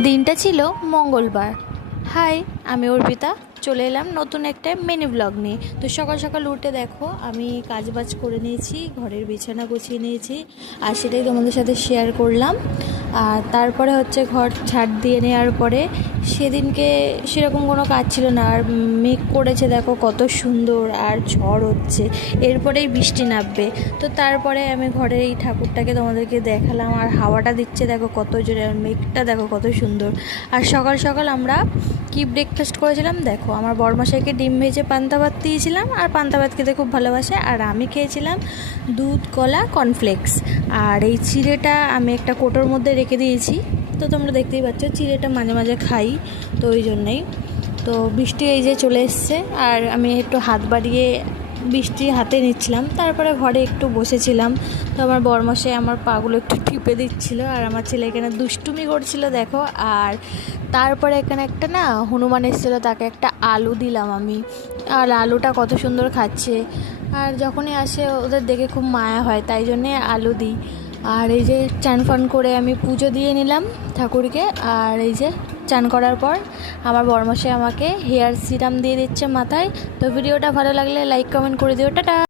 দিনটা ছিল মঙ্গলবার। হাই, আমি অর্পিতা। চলে এলাম নতুন একটা মিনি ব্লগ নিয়ে। তো সকাল সকাল উঠে দেখো আমি কাজবাজ করে নিয়েছি, ঘরের বিছানা গুছিয়ে নিয়েছি, আর সেটাই তোমাদের সাথে শেয়ার করলাম। আর তারপরে হচ্ছে ঘর ঝাড় দিয়ে নেওয়ার পরে সেদিনকে সেরকম কোনো কাজ ছিল না, আর মেঘ করেছে দেখো কত সুন্দর, আর ঝড় হচ্ছে, এরপরেই বৃষ্টি নামবে। তো তারপরে আমি ঘরে এই ঠাকুরটাকে তোমাদেরকে দেখালাম, আর হাওয়াটা দিচ্ছে দেখো কত জোরে, আর মেঘটা দেখো কত সুন্দর। আর সকাল সকাল আমরা কি ব্রেকফাস্ট করেছিলাম দেখো, আমার বড়মশাইকে ডিম ভেজে পান্তা ভাত দিয়েছিলাম, আর পান্তা ভাত খেতে খুব ভালোবাসে, আর আমি খেয়েছিলাম দুধ কলা কর্নফ্লেক্স। আর এই চিড়েটা আমি একটা কোটোর মধ্যে রেখে দিয়েছি, তো তোমরা দেখতেই পাচ্ছ চিড়েটা মাঝে মাঝে খাই, তো ওই জন্যেই। তো বৃষ্টি এই যে চলে এসছে, আর আমি একটু হাত বাড়িয়ে বৃষ্টি হাতে নিচ্ছিলাম, তারপরে ঘরে একটু বসেছিলাম। তো আমার বরমশাই আমার পাগুলো একটু টিপে দিচ্ছিল, আর আমার ছেলে এখানে দুষ্টুমি করছিল দেখো। আর তারপরে এখানে একটা না হনুমান এসেছিলো, তাকে একটা আলু দিলাম আমি, আর আলুটা কত সুন্দর খাচ্ছে। আর যখনই আসে ওদের দেখে খুব মায়া হয়, তাই জন্যে আলু দিই। আর এই যে চান ফান করে আমি পুজো দিয়ে নিলাম ঠাকুরকে। আর এই যে চান করার পর আমার বরমশাই আমাকে হেয়ার সিরাম দিয়ে দিচ্ছে মাথায়। তো ভিডিওটা ভালো লাগলে লাইক কমেন্ট করে দিও, টাটা।